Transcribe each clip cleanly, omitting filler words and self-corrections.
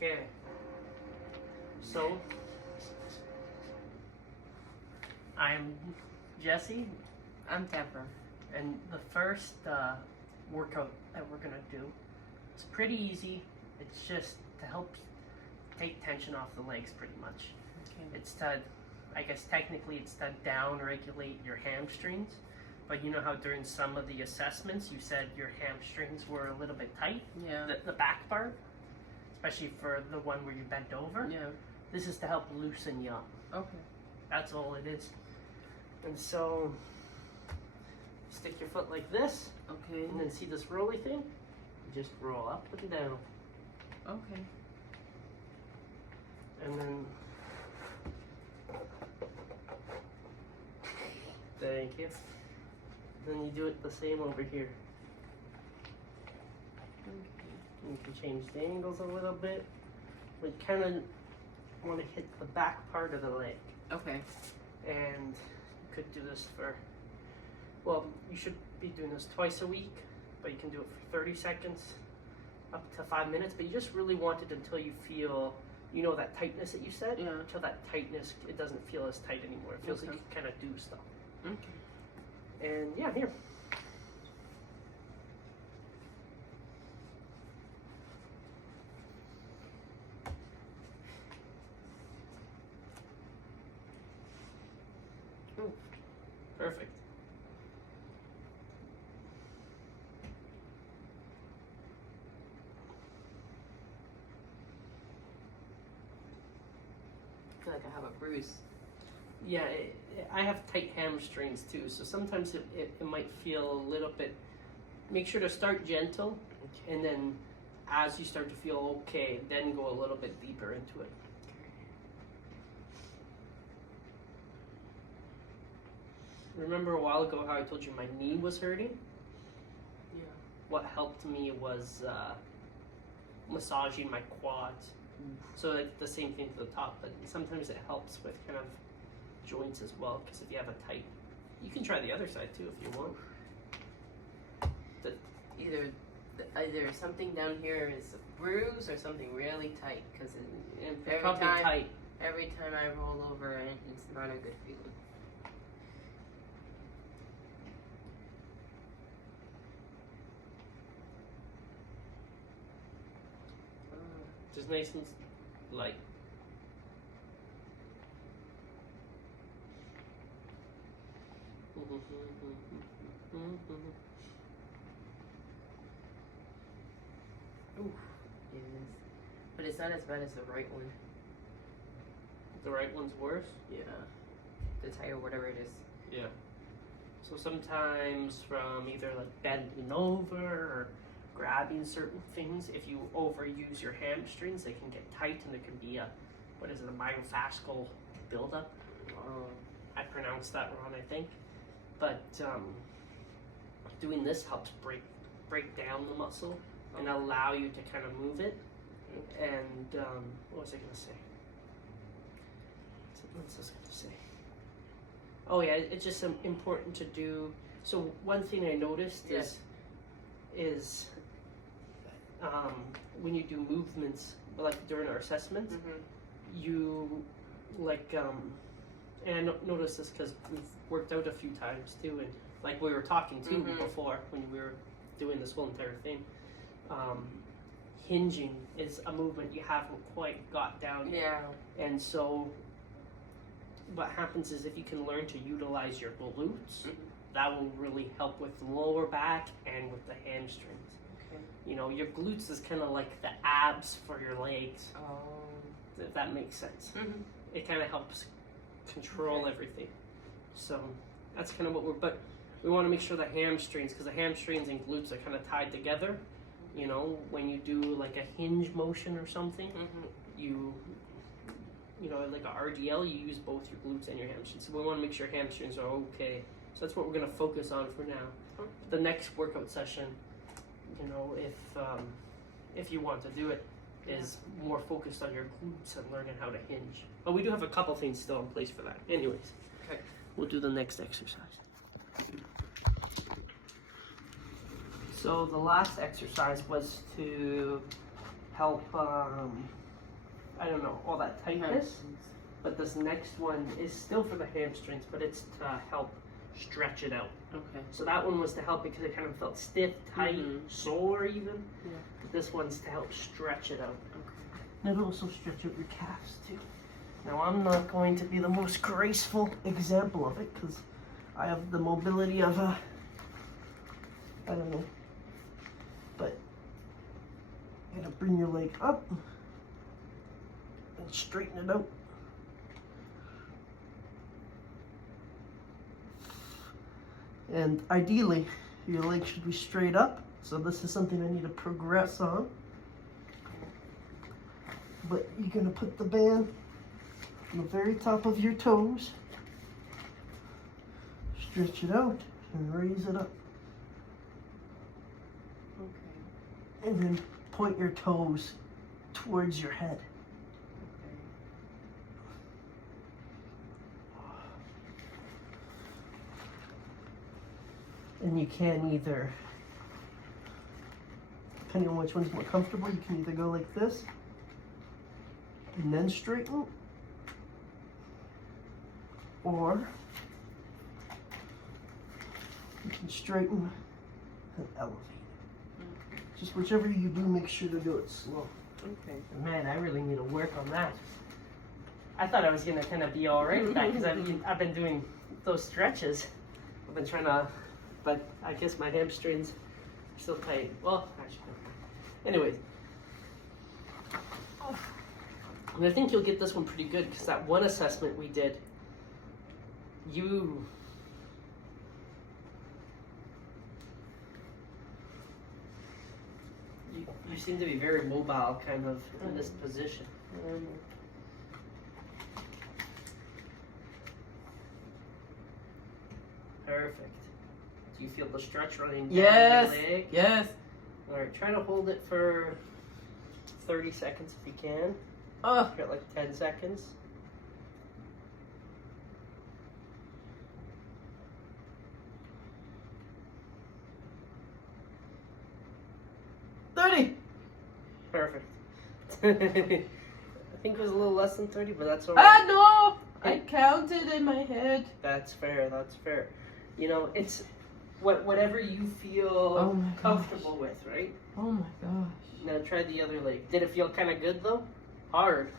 Okay. So, I'm Jesse. I'm Deborah. And the first workout that we're gonna do, it's pretty easy. It's just to help take tension off the legs pretty much. Okay. It's to, I guess technically it's to down regulate your hamstrings. But you know how during some of the assessments you said your hamstrings were a little bit tight? Yeah. The back part, especially for the one where you bent over. Yeah. This is to help loosen you up. Okay. That's all it is. And so, stick your foot like this, Okay. and then see this rolly thing? You just roll up and down. Okay. And then, thank you. Then you do it the same over here. Okay. You can change the angles a little bit. But you kind of want to hit the back part of the leg. Okay. And you could do this for, well, you should be doing this twice a week, but you can do it for 30 seconds, up to 5 minutes, but you just really want it until you feel, you know, that tightness that you said? Yeah. Until that tightness, it doesn't feel as tight anymore. It feels Okay. like you can kind of do stuff. Okay. And yeah, here. Ooh. Perfect. I feel like I have a bruise. Yeah, I have tight hamstrings too, so sometimes it might feel a little bit. Make sure to start gentle, and then as you start to feel okay, then go a little bit deeper into it. Remember a while ago how I told you my knee was hurting? Yeah. What helped me was massaging my quads. So it's the same thing to the top, but sometimes it helps with kind of joints as well, because if you have a tight, you can try the other side too if you want. Either something down here is a bruise or something really tight, because Probably tight. every time I roll over it, it's not a good feeling. Just nice and light. Ooh, it is. But it's not as bad as the right one. The right one's worse? Yeah. The tire, whatever it is. Yeah. So sometimes from either like bending over or grabbing certain things, if you overuse your hamstrings, they can get tight and there can be a, what is it, a myofascial buildup. I pronounced that wrong, I think. But doing this helps break down the muscle and allow you to kind of move it. And what was I going to say? What's this going to say? Oh yeah, it's just important to do. So one thing I noticed is when you do movements, like during our assessments, you like, and I noticed this because we've worked out a few times too, and like we were talking too before when we were doing this whole entire thing. Hinging is a movement you haven't quite got down yet. Yeah. And so what happens is if you can learn to utilize your glutes, that will really help with the lower back and with the hamstrings. Okay. You know, your glutes is kind of like the abs for your legs, if that makes sense. It kind of helps control everything. So that's kind of what but we want to make sure the hamstrings, because the hamstrings and glutes are kind of tied together. You know, when you do like a hinge motion or something, you know, like a RDL, you use both your glutes and your hamstrings. So we want to make sure hamstrings are okay. So that's what we're going to focus on for now. The next workout session, you know, if you want to do it, is more focused on your glutes and learning how to hinge. But we do have a couple things still in place for that. Anyways, Okay. We'll do the next exercise. So the last exercise was to help I don't know, all that tightness. But this next one is still for the hamstrings, but it's to help stretch it out. Okay. So that one was to help because it kind of felt stiff, tight, sore even. Yeah. But this one's to help stretch it out. Okay. And it'll also stretch out your calves too. Now I'm not going to be the most graceful example of it because I have the mobility of a, I don't know, but you're gonna bring your leg up and straighten it out. And ideally, your leg should be straight up. So this is something I need to progress on. But you're gonna put the band on the very top of your toes. Stretch it out and raise it up. Okay. And then point your toes towards your head. And you can either, depending on which one's more comfortable, you can either go like this and then straighten, or you can straighten and elevate. Okay. Just whichever you do, make sure to do it slow. Okay. Man, I really need to work on that. I thought I was gonna kind of be all right with that because I've been doing those stretches. I've been trying to, but I guess my hamstrings are still tight. Well, actually, anyways. And I think you'll get this one pretty good because that one assessment we did, you seem to be very mobile kind of in this position. Perfect. Do you feel the stretch running down Yes. your leg? Yes. Alright, try to hold it for 30 seconds if you can. Oh. Got like 10 seconds. Perfect. I think it was a little less than 30, but that's alright. Ah, no! I counted in my head. That's fair, that's fair. You know, it's whatever you feel Oh my comfortable with, right? Oh my gosh. Now try the other leg. Did it feel kind of good though? Hard.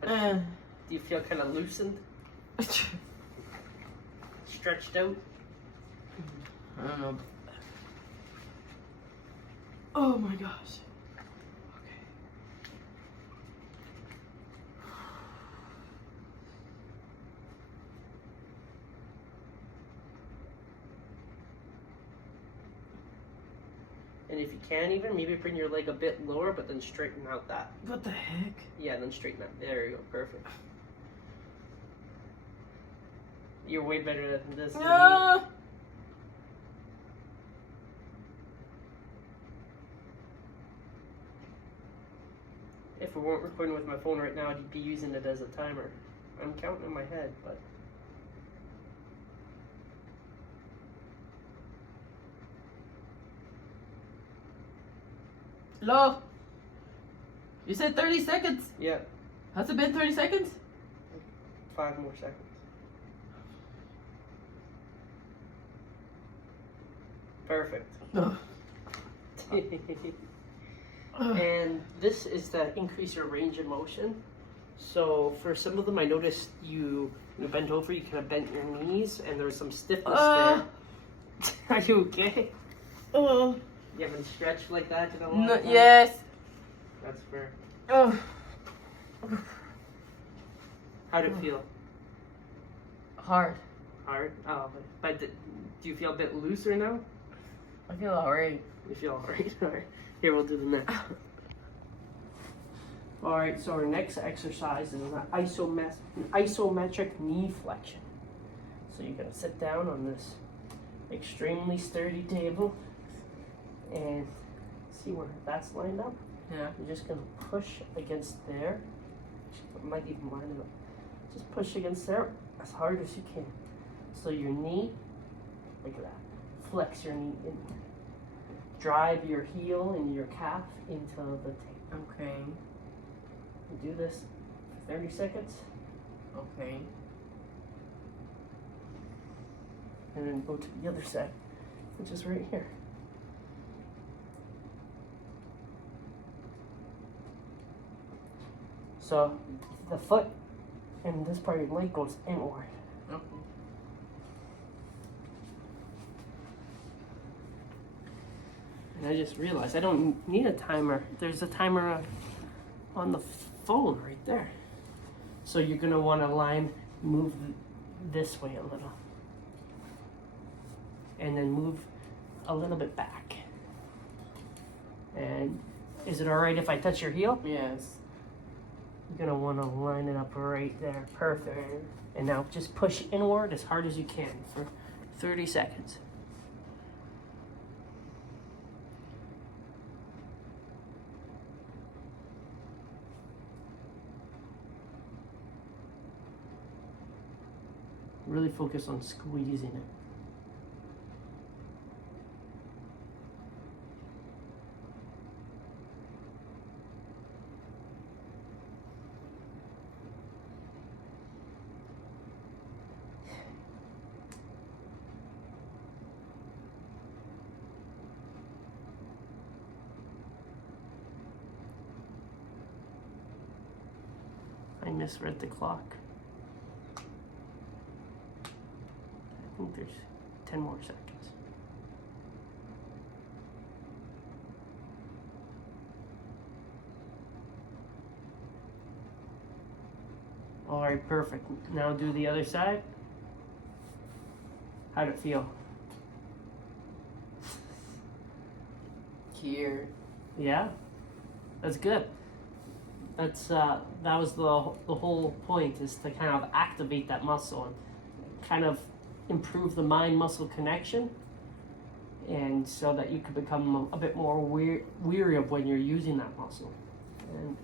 But do you feel kind of loosened? Stretched out? I don't know. Oh my gosh. Okay. And if you can even, maybe bring your leg a bit lower, but then straighten out that. What the heck? Yeah, then straighten that. There you go, perfect. You're way better than this. Than me. If we weren't recording with my phone right now, I'd be using it as a timer. I'm counting in my head, but... Lo. You said 30 seconds. Yeah, Has it been 30 seconds? 5 more seconds. Perfect. No. And this is to increase your range of motion. So for some of them, I noticed you bent over, you kind of bent your knees, and there was some stiffness there. Are you okay? Oh. You haven't stretched like that in a long No, time? yes. That's fair. Oh. How'd it feel? Hard. Hard? Oh, but do you feel a bit looser now? I feel alright. You feel alright? Alright. Here, we'll do the next. Alright, so our next exercise is an isometric knee flexion. So you're going to sit down on this extremely sturdy table and see where that's lined up. Yeah. You're just going to push against there. It might even line it up. Just push against there as hard as you can. So your knee, look at that. Flex your knee in. Drive your heel and your calf into the tape. Okay. Do this for 30 seconds. Okay. And then go to the other side, which is right here. So the foot and this part of your leg goes inward. Okay. And I just realized I don't need a timer. There's a timer on the phone right there. So you're gonna want to move this way a little. And then move a little bit back. And is it all right if I touch your heel? Yes. You're gonna want to line it up right there. Perfect. Okay. And now just push inward as hard as you can for 30 seconds. Really focus on squeezing it. I misread the clock. I think there's 10 more seconds. All right, perfect. Now do the other side. How'd it feel? Here. Yeah, that's good. That was the whole point, is to kind of activate that muscle and kind of improve the mind-muscle connection, and so that you could become a bit more weary of when you're using that muscle. And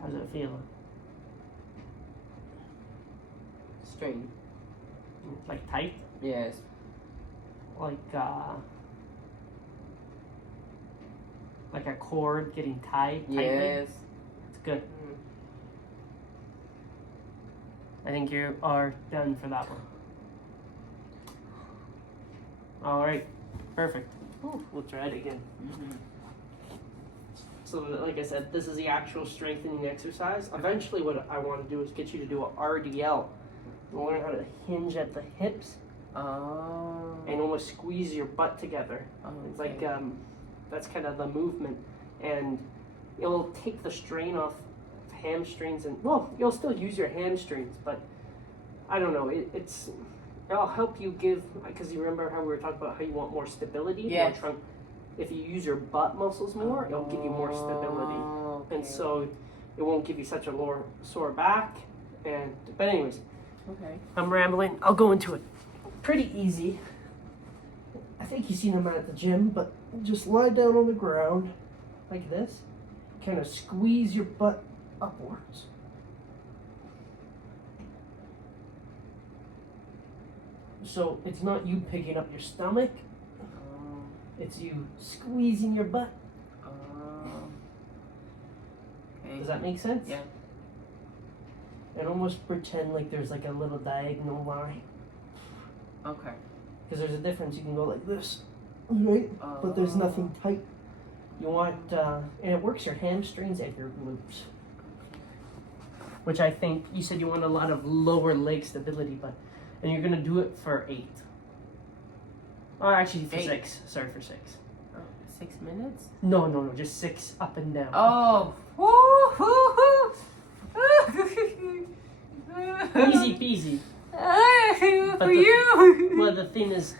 how's it feeling? Straight. Like tight? Yes. Like a cord getting tied tightly? Yes. It's good. I think you are done for that one. All right, perfect. We'll try it again. Mm-hmm. So like I said, this is the actual strengthening exercise. Eventually what I want to do is get you to do an RDL. Learn how to hinge at the hips Oh. and almost squeeze your butt together. It's like, that's kind of the movement. And it'll take the strain off hamstrings, and well, you'll still use your hamstrings, but I don't know, it'll help you give, because you remember how we were talking about how you want more stability? Yes. More trunk. If you use your butt muscles more, it'll give you more stability. Okay. And so it won't give you such a sore back. But anyways, Okay. I'm rambling. I'll go into it. Pretty easy. I think you've seen them at the gym, but just lie down on the ground like this. Kind of squeeze your butt upwards. So it's not you picking up your stomach. It's you squeezing your butt. Okay. Does that make sense? Yeah. And almost pretend like there's like a little diagonal line. Okay. Because there's a difference. You can go like this, right? But there's nothing tight. You want, and it works your hamstrings and your glutes. Which I think, you said you want a lot of lower leg stability, and you're going to do it for 8. Oh, actually for 8. 6. Sorry, for 6. Oh, 6 minutes? No, just 6 up and down. Oh. Easy peasy. For you. Well, the thing is,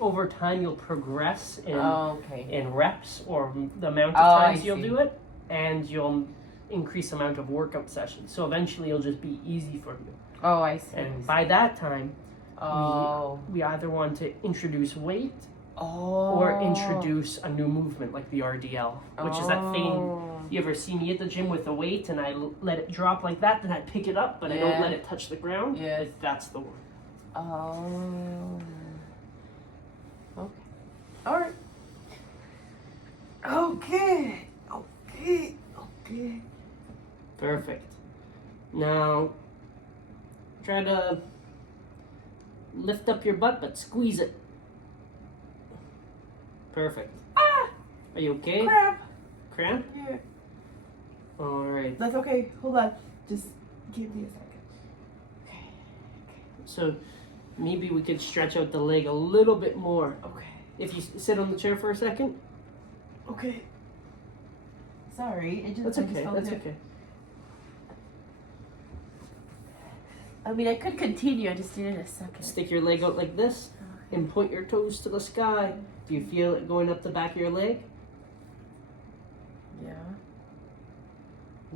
over time you'll progress in reps, or the amount of times you'll do it, and you'll increase the amount of workout sessions. So eventually it'll just be easy for you. Oh, I see. And by that time, Oh. We either want to introduce weight Oh. or introduce a new movement like the RDL, which is that thing. You ever see me at the gym with the weight and I let it drop like that, then I pick it up, but I don't let it touch the ground? Yeah. Like, that's the one. Oh. Okay. All right. Okay. Okay. Okay. Perfect. Now, try to lift up your butt, but squeeze it. Perfect. Ah! Are you okay? Crap. Cramp? Yeah. Alright. That's okay. Hold on. Just give me a second. Okay. So, maybe we could stretch out the leg a little bit more. Okay. If you sit on the chair for a second. Okay. Sorry. It just. That's I just okay. felt That's it. okay. I mean, I could continue. I just needed a second. Stick your leg out like this and point your toes to the sky. Do you feel it going up the back of your leg? Yeah.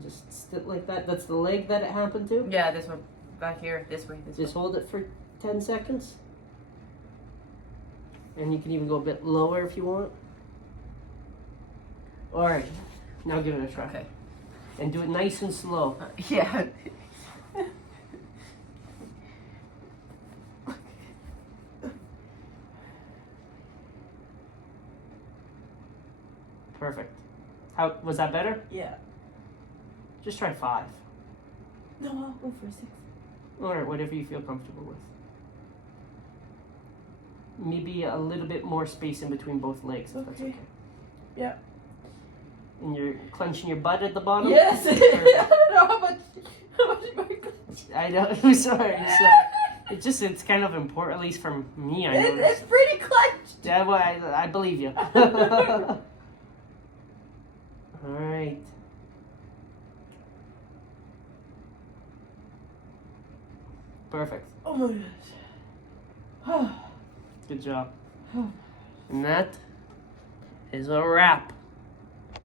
Just sit like that. That's the leg that it happened to. Yeah, this one. Back here. This way. This Just hold it for 10 seconds. And you can even go a bit lower if you want. Alright, now give it a try. Okay. And do it nice and slow. Yeah. Perfect. How was that better? Yeah. Just try 5. No, I'll go for 6. Or whatever you feel comfortable with. Maybe a little bit more space in between both legs, if that's Okay. okay. Yeah. And you're clenching your butt at the bottom? Yes. I don't know how much am I clenching? I know. I'm sorry. It's kind of important, at least for me. I It's noticed. pretty clenched. Yeah, well, I believe you. All right. Perfect. Oh my gosh. Good job. And that is a wrap.